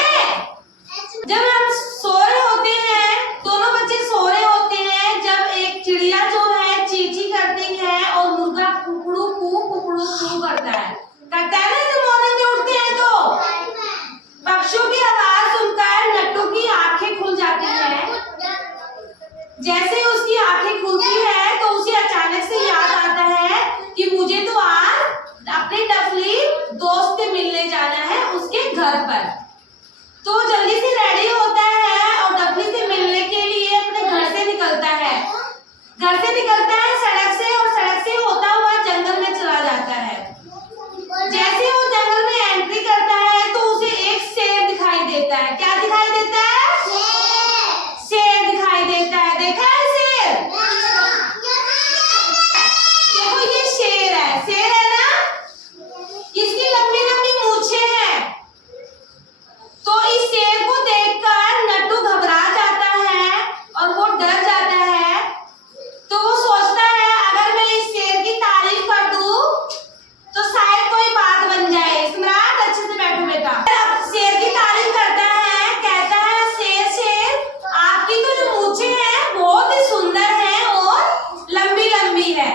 है। जब हम सो रहे होते हैं, दोनों बच्चे सो रहे होते हैं, जब एक चिड़िया जो है चींची करती है और मुर्गा कुकड़ू कू करता है ना, जब मॉर्निंग में उठते हैं तो पक्षियों की आवाज सुनकर नट्टू की आंखें खुल जाती हैं। जैसे ही उसकी आंखें खुलती है तो उसे अचानक से याद आता है कि मुझे तो आज अपने डफली दोस्त से मिलने जाना है उसके घर पर। तो जल्दी से रेडी होता है और डफली से मिलने के लिए अपने घर से निकलता है। घर से निकलता है सड़क से, और सड़क से होता हुआ जंगल में चला जाता है। जैसे वो जंगल में एंट्री करता है तो उसे एक शेर दिखाई देता है। क्या दिखाई देता है? शेर दिखाई देता है। देखा है शेर? देखो ये शेर है ना, इसकी लंबी लंबी मूछें हैं। तो इस शेर को देखकर नट्टू घबरा जाता है और वो डर जाता है। तो वो सोचता है अगर मैं इस शेर की तारीफ कर दूं तो शायद कोई बात बन जाए। सम्राट अच्छे से बैठो बेटा। अब शेर की तारीफ करता है, कहता है शेर आपकी तो जो मूछें हैं बहुत ही सुंदर हैं और लंबी लंबी है।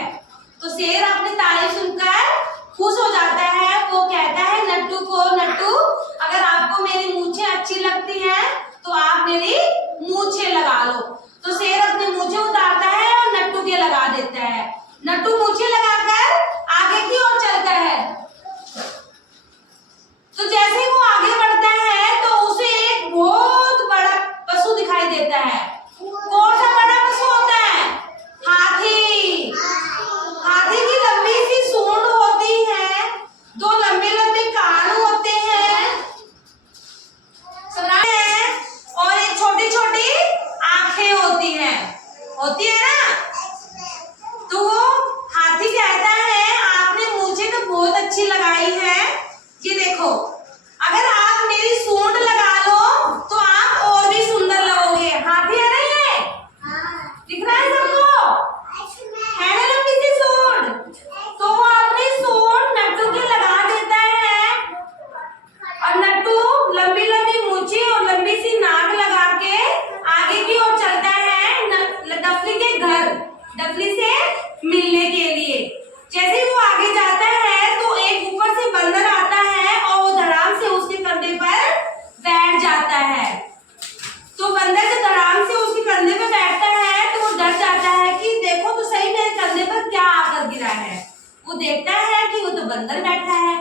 तो शेर अपनी तारीफ सुनकर खुश हो जाता है। वो कहता है नट्टू को, नट्टू अगर आपको मेरी मूछें अच्छी लगती हैं तो आप मेरी मूछें लगा लो। तो शेर अपनी मूछें उतारता है और नट्टू के लगा देता है। नट्टू मूछें लगाकर आगे की ओर चलता है। तो जैसे ही वो आगे बढ़ता है तो उसे एक बहुत बड़ा पशु दिखाई देता है। कौन सा बड़ा पशु होता है? हाथी। हाथी की लंबी सी सूंड होती है, दो लंबे लंबे कान होते हैं और एक छोटी छोटी आंखें होती हैं ना। तो वो हाथी कहता है आपने मुझे तो बहुत अच्छी लगाई है, ये देखो अगर आप मेरी सूंड लगा लो तो आप और भी सुंदर लगोगे। हाथी है ना ये? दिख रहा है सबको? है ना लंबी सी सूंड? तो वो अपनी सूंड नट्टू के लगा देता है और नट्टू लंबी लंबी मूछें और लंबी सी नाक लगा के आगे की ओर चलता है डफली के घर, डफली से मिलने के लिए। जैसे ही वो आगे जाता है तो एक ऊपर से बंदर आता है और वो धड़ाम से उसके कंधे पर बैठ जाता है। तो बंदर जब धड़ाम से उसके कंधे पर बैठता है तो वो डर जाता है कि देखो तो सही मेरे कंधे पर क्या आकर गिरा है। वो देखता है कि वो तो बंदर बैठा है।